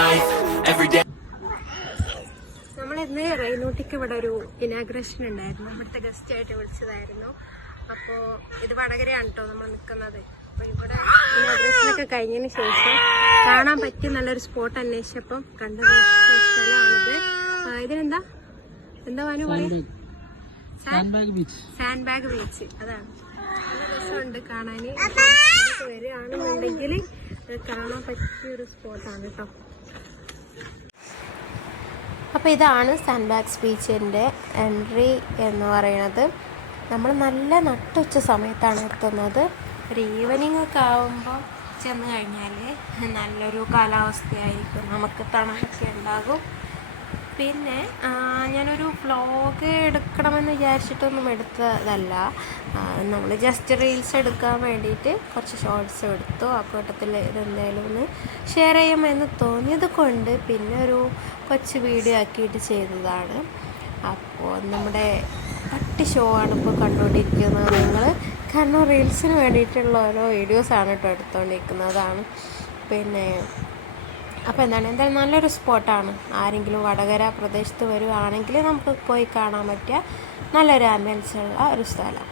life every day. നമ്മളിന്ന് റെയിനൂട്ടിക്ക് ഇവിടെ ഒരു ഇനാഗ്രേഷൻ ഉണ്ടായിരുന്നു. ഇവിടുത്തെ ഗസ്റ്റ് ആയിട്ട് വിളിച്ചതായിരുന്നു. അപ്പോൾ ഇത് വടകരയാണ് കേട്ടോ നമ്മൾ നിൽക്കുന്നത്. അപ്പോൾ ഇവിടെ ഇനാഗ്രേഷനൊക്കെ കഴിഞ്ഞതിന് ശേഷം കാണാൻ പറ്റിയ നല്ലൊരു സ്പോട്ട് അന്വേഷിച്ചപ്പം കണ്ടത് സ്ഥലമാണിത്. ഇതിനെന്താ എന്താ വാനു പറയുക? Sand bag beach. അതാണ് നല്ല രസമുണ്ട് കാണാൻ. വരികയാണെന്നുണ്ടെങ്കിൽ കാണാൻ പറ്റിയൊരു സ്പോട്ടാണ് കേട്ടോ. അപ്പോൾ ഇതാണ് സാൻഡ് ബാഗ്സ് ബീച്ചിൻ്റെ എൻട്രി എന്ന് പറയുന്നത്. നമ്മൾ നല്ല നട്ടുച്ച സമയത്താണ് എത്തുന്നത്. ഒരു ഈവനിങ് ഒക്കെ ആകുമ്പോൾ ചെന്ന് കഴിഞ്ഞാൽ നല്ലൊരു കാലാവസ്ഥയായിരിക്കും, നമുക്ക് തണുപ്പൊക്കെ ഉണ്ടാകും. പിന്നെ ഞാനൊരു വ്ളോഗ് എടുക്കണമെന്ന് വിചാരിച്ചിട്ടൊന്നും എടുത്തതല്ല, നമ്മൾ ജസ്റ്റ് റീൽസ് എടുക്കാൻ വേണ്ടിയിട്ട് കുറച്ച് ഷോർട്സ് എടുത്തു. ആ കൂട്ടത്തിൽ ഇതെന്തായാലും ഒന്ന് ഷെയർ ചെയ്യാമെന്ന് തോന്നിയത് കൊണ്ട് പിന്നെ ഒരു കൊച്ചു വീഡിയോ ആക്കിയിട്ട് ചെയ്തതാണ്. അപ്പോൾ നമ്മുടെ പട്ടി ഷോ ആണ് ഇപ്പോൾ കണ്ടുകൊണ്ടിരിക്കുന്നത് നിങ്ങൾ. കാരണം റീൽസിന് വേണ്ടിയിട്ടുള്ള ഓരോ വീഡിയോസാണ് കേട്ടോ എടുത്തുകൊണ്ടിരിക്കുന്നതാണ്. പിന്നെ അപ്പോൾ എന്തായാലും നല്ലൊരു സ്പോട്ടാണ്. ആരെങ്കിലും വടകര പ്രദേശത്ത് വരുവാണെങ്കിൽ നമുക്ക് പോയി കാണാൻ പറ്റിയ നല്ലൊരു ആംബിയൻസുള്ള ഒരു സ്ഥലം.